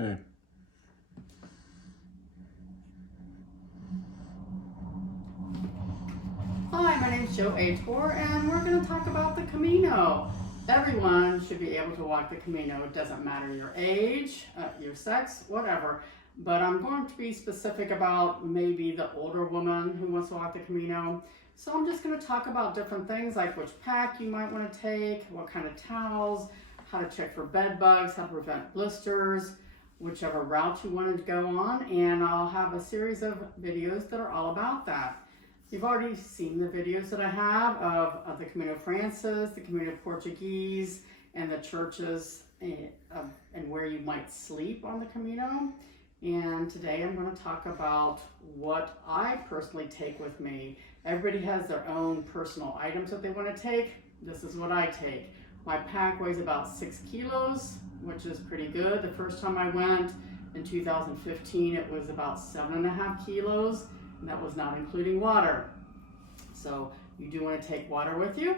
Okay. Hi, my name is Joos, and we're going to talk about the Camino. Everyone should be able to walk the Camino. It doesn't matter your age, your sex, whatever. But I'm going to be specific about maybe the older woman who wants to walk the Camino. So I'm just going to talk about different things like which pack you might want to take, what kind of towels, how to check for bed bugs, how to prevent blisters, whichever route you wanted to go on. And I'll have a series of videos that are all about that. You've already seen the videos that I have of the Camino Francis, the Camino Portuguese, and the churches and where you might sleep on the Camino. And today I'm going to talk about what I personally take with me. Everybody has their own personal items that they want to take. This is what I take. My pack weighs about 6 kilos, which is pretty good. The first time I went in 2015, it was about 7.5 kilos. And that was not including water. So you do want to take water with you.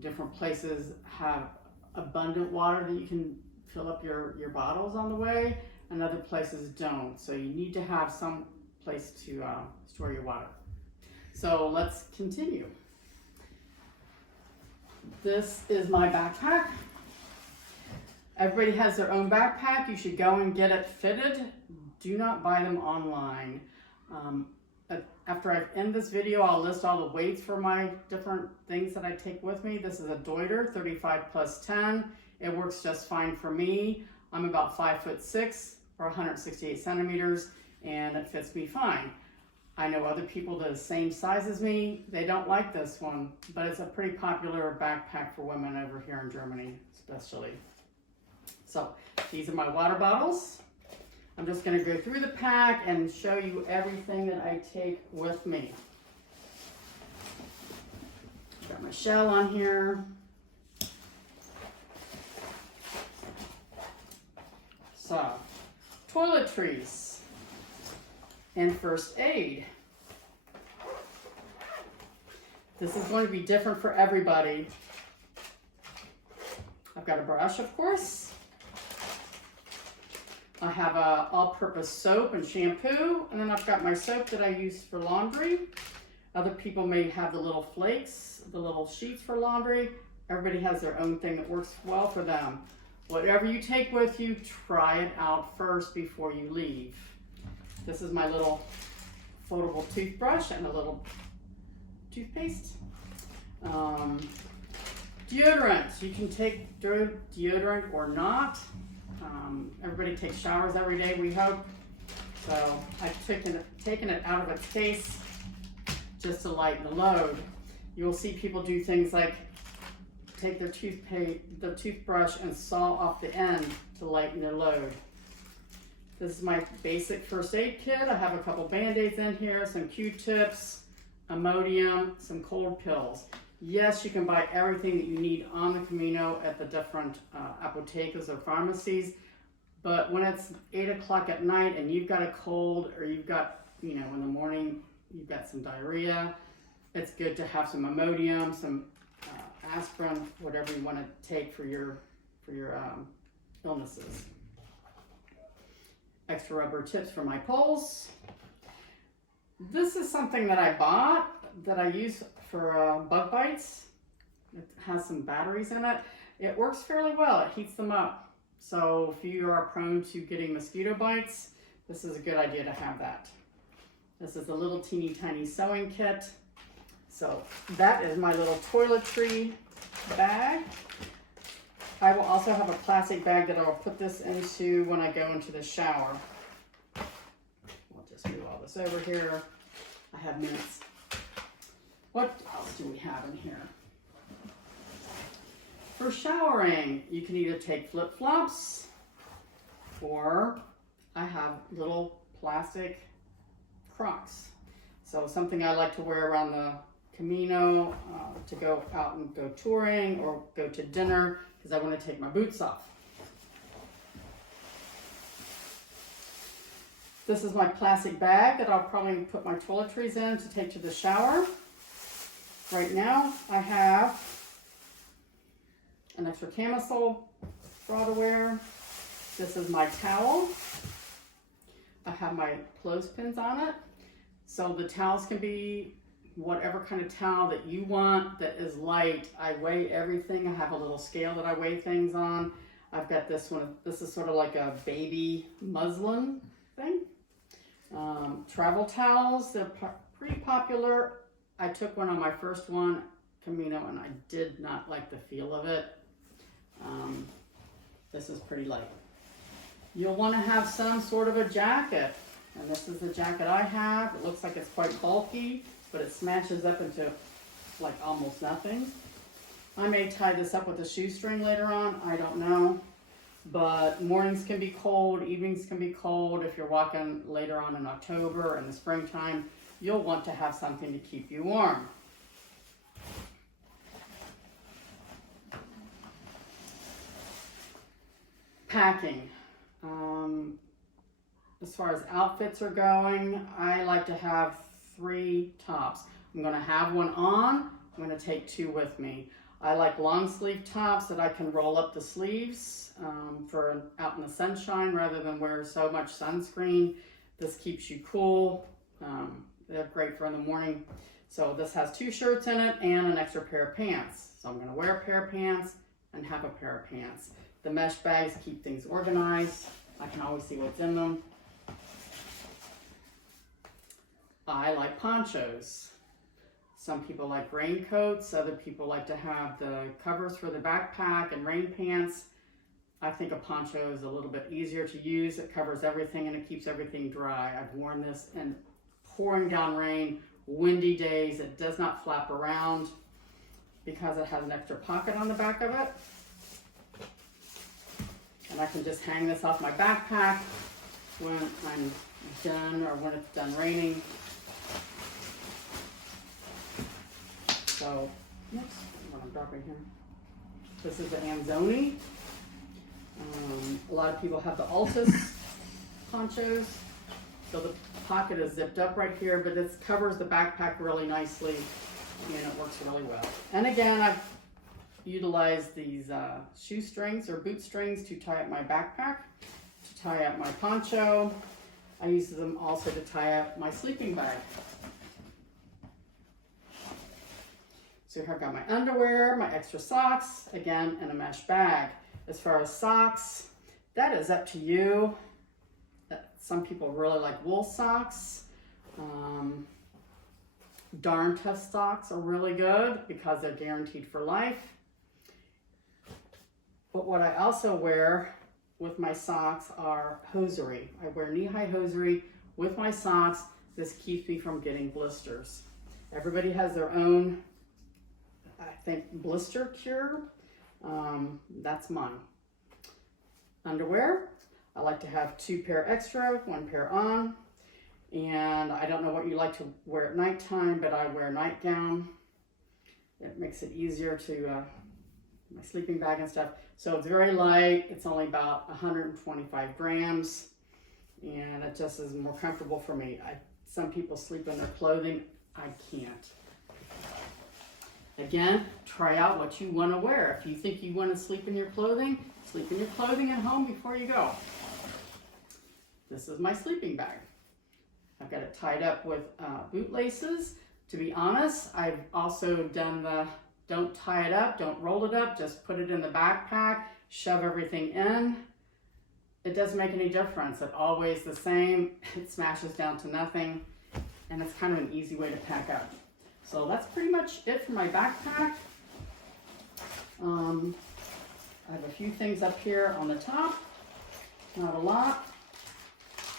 Different places have abundant water that you can fill up your bottles on the way, and other places don't. So you need to have some place to store your water. So let's continue. This is my backpack. Everybody has their own backpack. You should go and get it fitted. Do not buy them online. After I end this video, I'll list all the weights for my different things that I take with me. This is a Deuter 35 plus 10. It works just fine for me. I'm about 5'6" or 168 centimeters, and it fits me fine. I know other people that are the same size as me. They don't like this one, but it's a pretty popular backpack for women over here in Germany, especially. So these are my water bottles. I'm just going to go through the pack and show you everything that I take with me. Got my shell on here. So, toiletries and first aid. This is going to be different for everybody. I've got a brush, of course. I have a all-purpose soap and shampoo, and then I've got my soap that I use for laundry. Other people may have the little flakes, the little sheets for laundry. Everybody has their own thing that works well for them. Whatever you take with you, try it out first before you leave. This is my little foldable toothbrush and a little toothpaste. Deodorant. You can take deodorant or not. Everybody takes showers every day, we hope. So I've taken it out of its case just to lighten the load. You'll see people do things like take their toothbrush and saw off the end to lighten their load. This is my basic first aid kit. I have a couple Band-Aids in here, some Q-tips, Imodium, some cold pills. Yes, you can buy everything that you need on the Camino at the different apothecas or pharmacies, but when it's 8 o'clock at night and you've got a cold, or you've got, in the morning, you've got some diarrhea, it's good to have some Imodium, some aspirin, whatever you want to take for your illnesses. Extra rubber tips for my poles. This is something that I bought that I use for bug bites. It has some batteries in it. It works fairly well. It heats them up. So if you are prone to getting mosquito bites, this is a good idea to have that. This is a little teeny tiny sewing kit. So that is my little toiletry bag. I will also have a plastic bag that I will put this into when I go into the shower. We'll just move all this over here. I have minutes. What else do we have in here? For showering, you can either take flip-flops, or I have little plastic Crocs. So something I like to wear around the Camino to go out and go touring or go to dinner because I want to take my boots off. This is my plastic bag that I'll probably put my toiletries in to take to the shower. Right now I have an extra camisole bra to wear, This is my towel. I have my clothespins on it. So the towels can be whatever kind of towel that you want that is light. I weigh everything. I have a little scale that I weigh things on. I've got this one. This is sort of like a baby muslin thing. Travel towels, they're pretty popular. I took one on my first one, Camino, and I did not like the feel of it. This is pretty light. You'll want to have some sort of a jacket, and this is the jacket I have. It looks like it's quite bulky, but it smashes up into like almost nothing. I may tie this up with a shoestring later on, I don't know. But mornings can be cold, evenings can be cold. If you're walking later on in October or in the springtime, you'll want to have something to keep you warm. Packing. As far as outfits are going, I like to have 3 tops. I'm going to have one on. I'm going to take 2 with me. I like long sleeve tops that I can roll up the sleeves for out in the sunshine rather than wear so much sunscreen. This keeps you cool. They're great for in the morning. So this has 2 shirts in it and an extra pair of pants. So I'm going to wear a pair of pants and have a pair of pants. The mesh bags keep things organized. I can always see what's in them. I like ponchos. Some people like raincoats, other people like to have the covers for the backpack and rain pants. I think a poncho is a little bit easier to use. It covers everything and it keeps everything dry. I've worn this in pouring down rain, windy days. It does not flap around because it has an extra pocket on the back of it. And I can just hang this off my backpack when I'm done or when it's done raining. So, next, what I'm dropping here. This is the Anzoni. A lot of people have the Altus ponchos. So the pocket is zipped up right here, but this covers the backpack really nicely and it works really well. And again, I've utilized these shoestrings or boot strings to tie up my backpack, to tie up my poncho. I use them also to tie up my sleeping bag. So here I've got my underwear, my extra socks, again, and a mesh bag. As far as socks, that is up to you. Some people really like wool socks. Darn Tough socks are really good because they're guaranteed for life. But what I also wear with my socks are hosiery. I wear knee-high hosiery with my socks. This keeps me from getting blisters. Everybody has their own, I think, blister cure. That's mine. Underwear, I like to have 2 pair extra, 1 pair on. And I don't know what you like to wear at nighttime, but I wear a nightgown. It makes it easier to, my sleeping bag and stuff. So it's very light. It's only about 125 grams. And it just is more comfortable for me. Some people sleep in their clothing. I can't. Again, try out what you want to wear. If you think you want to sleep in your clothing at home before you go. This is my sleeping bag. I've got it tied up with bootlaces. To be honest, I've also done the don't tie it up, don't roll it up, just put it in the backpack, shove everything in. It doesn't make any difference. It's always the same. It smashes down to nothing, and it's kind of an easy way to pack up. So that's pretty much it for my backpack. I have a few things up here on the top, not a lot.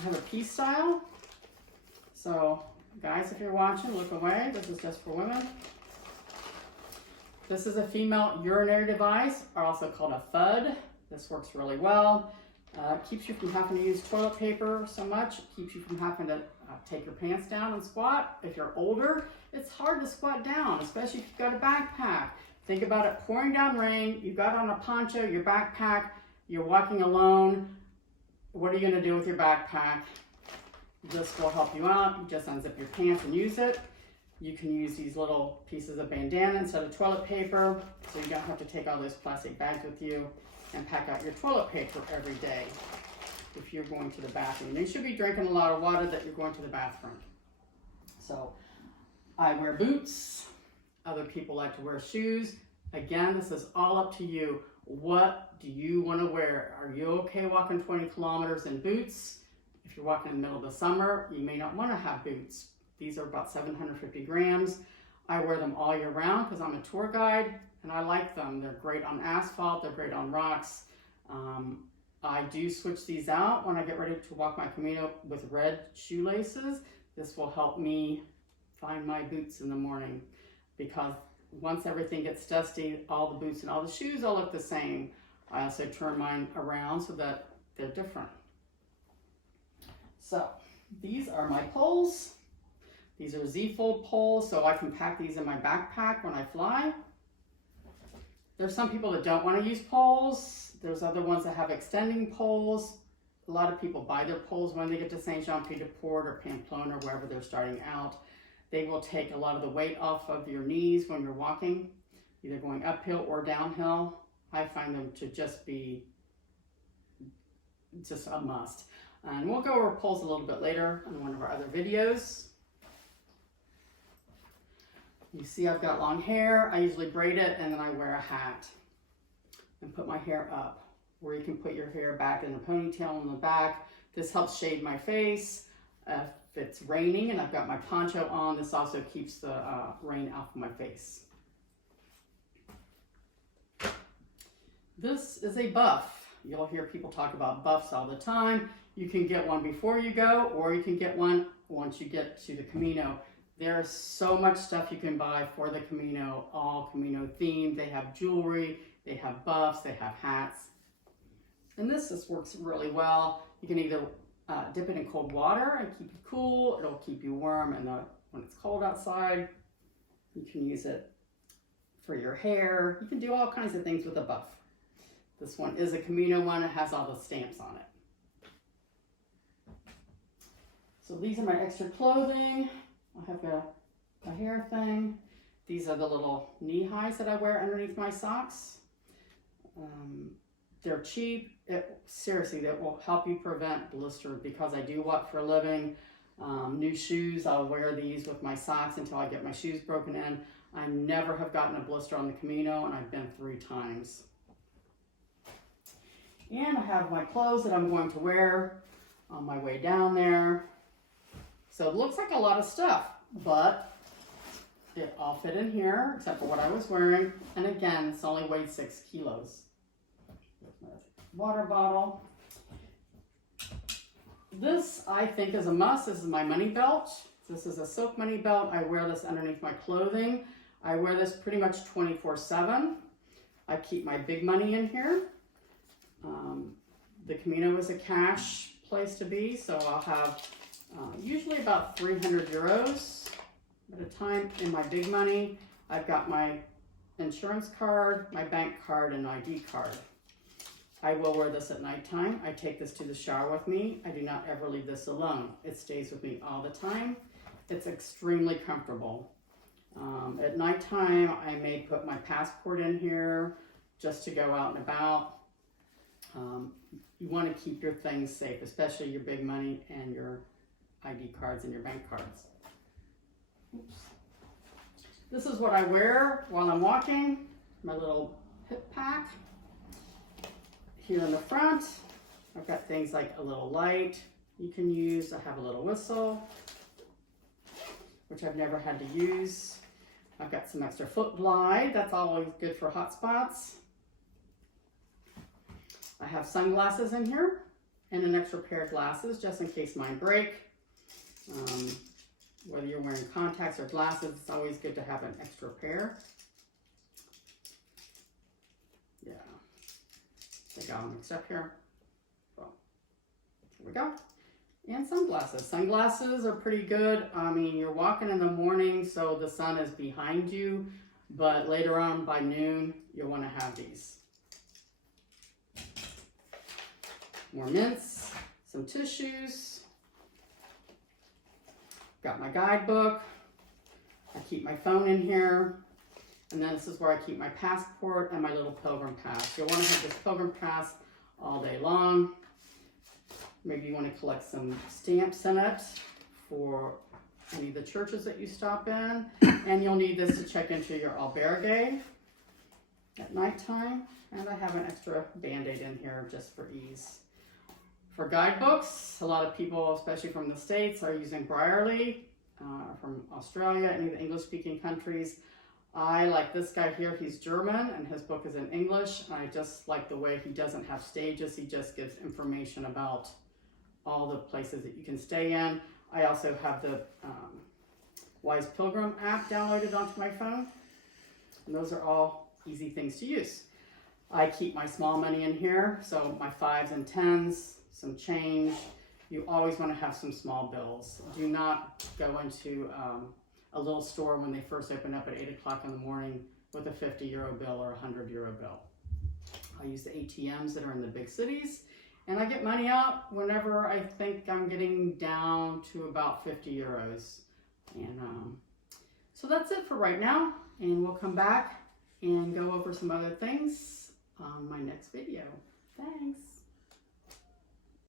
I have a peace style. So guys, if you're watching, look away. This is just for women. This is a female urinary device, or also called a FUD. This works really well. Keeps you from having to use toilet paper so much. It keeps you from having to take your pants down and squat. If you're older, it's hard to squat down, especially if you've got a backpack. Think about it, pouring down rain, you've got on a poncho, your backpack, you're walking alone. What are you gonna do with your backpack? This will help you out. You just unzip your pants and use it. You can use these little pieces of bandana instead of toilet paper, so you don't have to take all those plastic bags with you. and pack out your toilet paper every day if you're going to the bathroom. You should be drinking a lot of water that you're going to the bathroom. So I wear boots. Other people like to wear shoes. Again, this is all up to you. What do you want to wear? Are you okay walking 20 kilometers in boots? If you're walking in the middle of the summer, you may not want to have boots. These are about 750 grams. I wear them all year round because I'm a tour guide and I like them. They're great on asphalt, they're great on rocks. I do switch these out when I get ready to walk my Camino with red shoelaces. This will help me find my boots in the morning because once everything gets dusty, all the boots and all the shoes all look the same. I also turn mine around so that they're different. So these are my poles. These are Z-fold poles, so I can pack these in my backpack when I fly. There's some people that don't want to use poles. There's other ones that have extending poles. A lot of people buy their poles when they get to Saint Jean Pied de Port or Pamplona or wherever they're starting out. They will take a lot of the weight off of your knees when you're walking, either going uphill or downhill. I find them to just be just a must. And we'll go over poles a little bit later in one of our other videos. You see I've got long hair. I usually braid it and then I wear a hat and put my hair up, where you can put your hair back in a ponytail in the back. This helps shade my face. If it's raining and I've got my poncho on, this also keeps the rain off of my face. This is a buff. You'll hear people talk about buffs all the time. You can get one before you go, or you can get one once you get to the Camino. There's so much stuff you can buy for the Camino, all Camino themed. They have jewelry, they have buffs, they have hats. And this just works really well. You can either dip it in cold water and keep you cool. It'll keep you warm, and when it's cold outside, you can use it for your hair. You can do all kinds of things with a buff. This one is a Camino one. It has all the stamps on it. So these are my extra clothing. I have a hair thing. These are the little knee highs that I wear underneath my socks. They're cheap. Seriously, that will help you prevent blisters because I do walk for a living. New shoes, I'll wear these with my socks until I get my shoes broken in. I never have gotten a blister on the Camino, and I've been 3 times. And I have my clothes that I'm going to wear on my way down there. So it looks like a lot of stuff, but it all fit in here except for what I was wearing. And again, it's only weighed 6 kilos. Water bottle. This I think is a must. This is my money belt. This is a silk money belt. I wear this underneath my clothing. I wear this pretty much 24/7. I keep my big money in here. The Camino is a cash place to be, so I'll have usually about 300 euros at a time in my big money. I've got my insurance card, my bank card, and ID card. I will wear this at nighttime. I take this to the shower with me. I do not ever leave this alone. It stays with me all the time. It's extremely comfortable. At nighttime, I may put my passport in here just to go out and about. You want to keep your things safe, especially your big money and your ID cards and your bank cards. Oops. This is what I wear while I'm walking. My little hip pack. Here in the front, I've got things like a little light you can use. I have a little whistle, which I've never had to use. I've got some extra foot glide. That's always good for hot spots. I have sunglasses in here and an extra pair of glasses just in case mine break. Whether you're wearing contacts or glasses, it's always good to have an extra pair. Yeah, I got them mixed up here. Well, here we go. And sunglasses. Sunglasses are pretty good. I mean, you're walking in the morning, so the sun is behind you, but later on by noon, you'll want to have these. More mints, some tissues. Got my guidebook. I keep my phone in here. And then this is where I keep my passport and my little Pilgrim pass. You'll want to have this Pilgrim pass all day long. Maybe you want to collect some stamps in it for any of the churches that you stop in. And you'll need this to check into your albergue at nighttime. And I have an extra Band-Aid in here just for ease. For guidebooks, a lot of people, especially from the States, are using Brierly, from Australia, any of the English-speaking countries. I like this guy here. He's German and his book is in English. I just like the way he doesn't have stages. He just gives information about all the places that you can stay in. I also have the Wise Pilgrim app downloaded onto my phone. And those are all easy things to use. I keep my small money in here, so my 5s and 10s, some change. You always want to have some small bills. Do not go into a little store when they first open up at 8 o'clock in the morning with a 50 € bill or a 100 € bill. I use the ATMs that are in the big cities, and I get money out whenever I think I'm getting down to about 50 euros. And so that's it for right now, and we'll come back and go over some other things on my next video. Thanks.